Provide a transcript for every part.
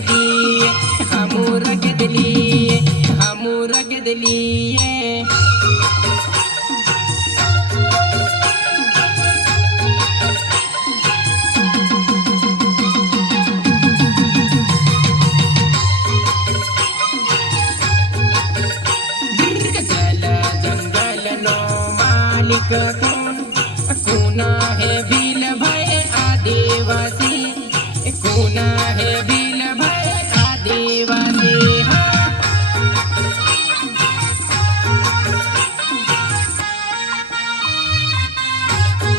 रगदली हमू रगदली हमू रगदली जंगल नो मालिक कौन है भील भाई आदिवासी कौन है भील भाई आदिवासी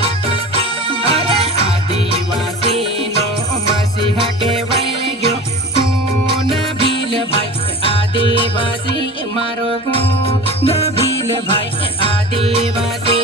अरे आदिवासी नो मसीहा के वैग्यो कौन भील भाई आदिवासी मारो कौन भील भाई आदिवासी